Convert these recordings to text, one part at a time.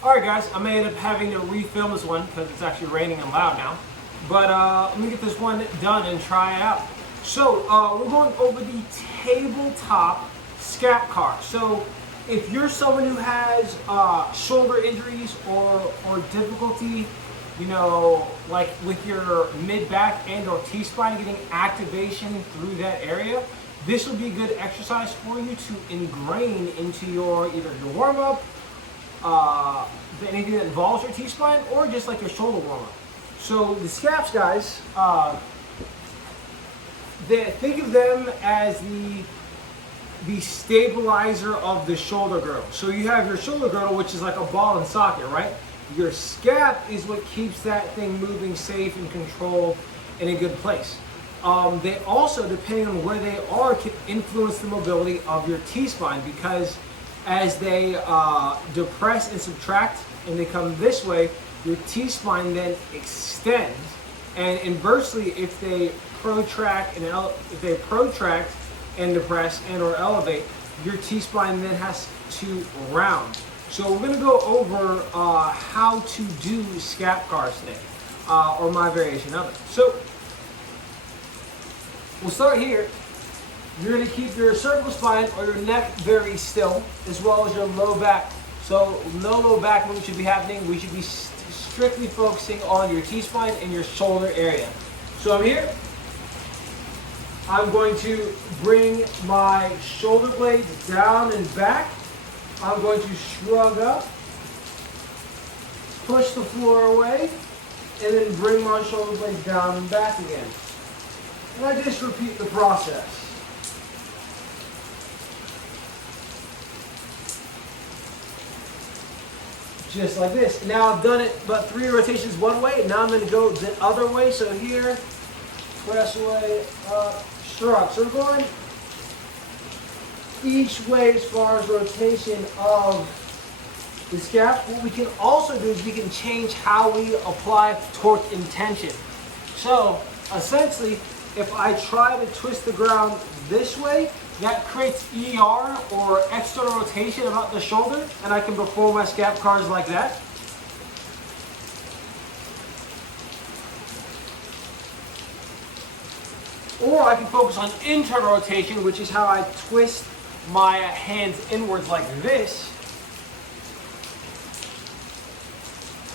Alright guys, I may end up having to refilm this one because it's actually raining and loud now. But let me get this one done and try it out. So we're going over the tabletop Scap CAR. So if you're someone who has shoulder injuries or difficulty, you know, like with your mid-back and or T-spine, getting activation through that area, this will be a good exercise for you to ingrain into your either your warm-up, anything that involves your T-spine, or just like your shoulder warm-up. So the scaps, guys, think of them as the stabilizer of the shoulder girdle. So you have your shoulder girdle, which is like a ball and socket, right? Your scap is what keeps that thing moving safe and controlled in a good place. They also, depending on where they are, can influence the mobility of your T-spine, because as they depress and subtract and they come this way, your T-spine then extends, and inversely, if they protract and depress and or elevate, your T-spine then has to round. So we're going to go over how to do Scap CARs today, or my variation of it. So we'll start here. You're going to keep your cervical spine or your neck very still, as well as your low back. So no low back movement should be happening. We should be strictly focusing on your T-spine and your shoulder area. So I'm here. I'm going to bring my shoulder blades down and back. I'm going to shrug up, push the floor away, and then bring my shoulder blades down and back again. And I just repeat the process. Just like this. Now I've done it about 3 rotations one way, and now I'm going to go the other way. So here, press away, up, shrug. So we're going each way as far as rotation of the scap. What we can also do is we can change how we apply torque and tension. So essentially, if I try to twist the ground this way, that creates ER, or external rotation, about the shoulder, and I can perform my Scap CARs like that. Or I can focus on internal rotation, which is how I twist my hands inwards like this.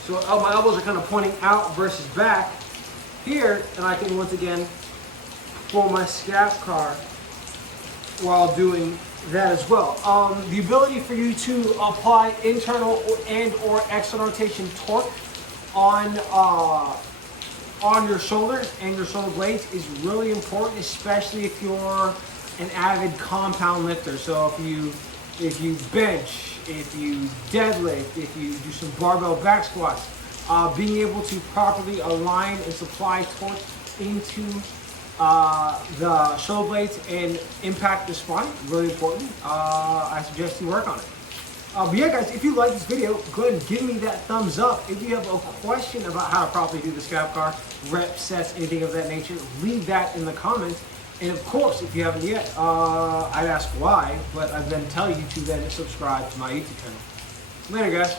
So my elbows are kind of pointing out versus back here, and I can once again perform my Scap CAR while doing that as well. The ability for you to apply internal and or external rotation torque on your shoulders and your shoulder blades is really important, especially if you're an avid compound lifter. So if you bench, if you deadlift, if you do some barbell back squats, being able to properly align and supply torque into the shoulder blades and impact the spine, really important. I suggest you work on it. But yeah guys, if you like this video, go ahead and give me that thumbs up. If you have a question about how to properly do the Scap CAR, rep sets, anything of that nature, leave that in the comments. And of course, if you haven't yet, I'd ask why, but I'd then tell you to then subscribe to my YouTube channel. Later guys.